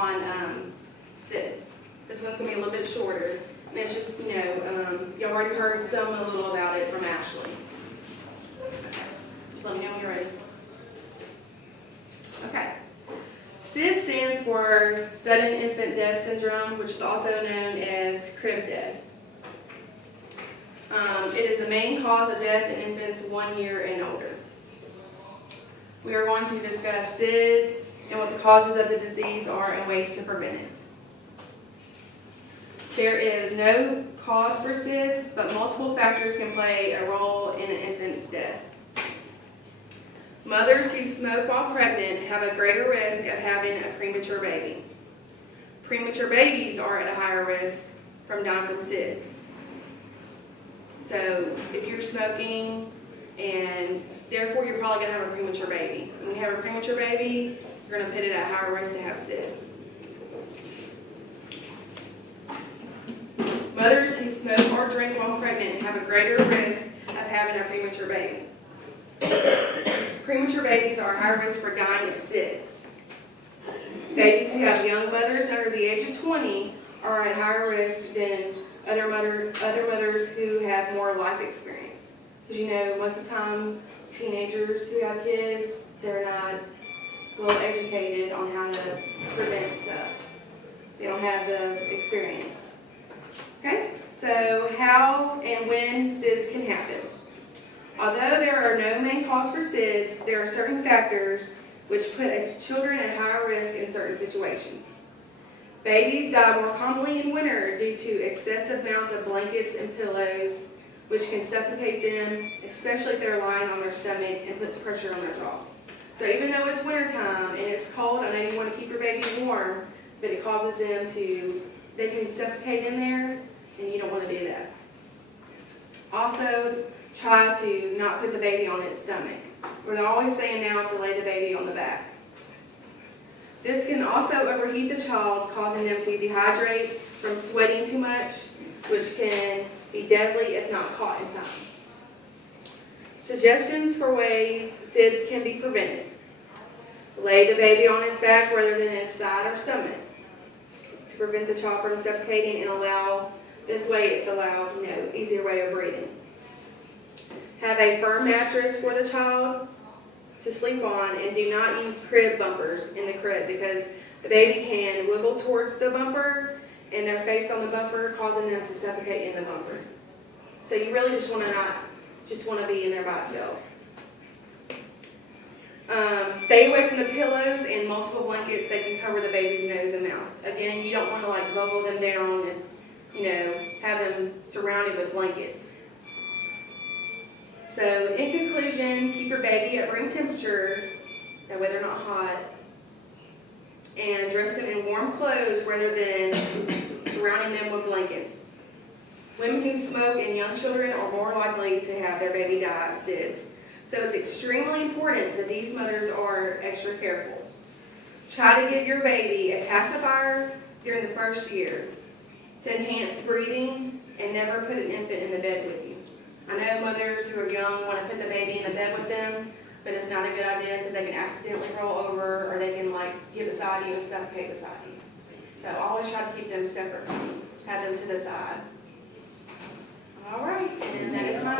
on SIDS. This one's going to be a little bit shorter. And it's just, y'all already heard a little about it from Ashley. Just let me know when you're ready. Okay. SIDS stands for Sudden Infant Death Syndrome, which is also known as crib death. It is the main cause of death in infants 1 year and older. We are going to discuss SIDS and what the causes of the disease are and ways to prevent it. There is no cause for SIDS, but multiple factors can play a role in an infant's death. Mothers who smoke while pregnant have a greater risk of having a premature baby. Premature babies are at a higher risk from dying from SIDS. So if you're smoking, and therefore you're probably going to have a premature baby. When you have a premature baby, you're going to put it at higher risk to have SIDS. Mothers who smoke or drink while pregnant have a greater risk of having a premature baby. Premature babies are at high risk for dying of SIDS. Babies who have young mothers under the age of 20 are at higher risk than other mothers who have more life experience. Because most of the time, teenagers who have kids, they're not well educated on how to prevent stuff. They don't have the experience. Okay, so how and when SIDS can happen. Although there are no main cause for SIDS, there are certain factors which put children at higher risk in certain situations. Babies die more commonly in winter due to excessive amounts of blankets and pillows, which can suffocate them, especially if they're lying on their stomach, and puts pressure on their jaw. So even though it's wintertime and it's cold, I know you want to keep your baby warm, but it causes them they can suffocate in there, and you don't want to do that. Also, try to not put the baby on its stomach. We're always saying now to lay the baby on the back. This can also overheat the child, causing them to dehydrate from sweating too much, which can be deadly if not caught in time. Suggestions for ways SIDS can be prevented. Lay the baby on its back rather than its side or stomach to prevent the child from suffocating, and this way it's allowed, easier way of breathing. Have a firm mattress for the child to sleep on, and do not use crib bumpers in the crib because the baby can wiggle towards the bumper and their face on the bumper, causing them to suffocate in the bumper. So you really just want to be in there by itself. Stay away from the pillows and multiple blankets that can cover the baby's nose and mouth. Again, you don't want to bubble them down and have them surrounded with blankets. So in conclusion, keep your baby at room temperature, that way they're not hot, and dress them in warm clothes rather than surrounding them with blankets. Women who smoke and young children are more likely to have their baby die of SIDS. So it's extremely important that these mothers are extra careful. Try to give your baby a pacifier during the first year to enhance breathing, and never put an infant in the bed with you. I know mothers who are young want to put the baby in the bed with them, but it's not a good idea because they can accidentally roll over, or they can get beside you and suffocate beside you. So always try to keep them separate. Have them to the side. All right, and that is my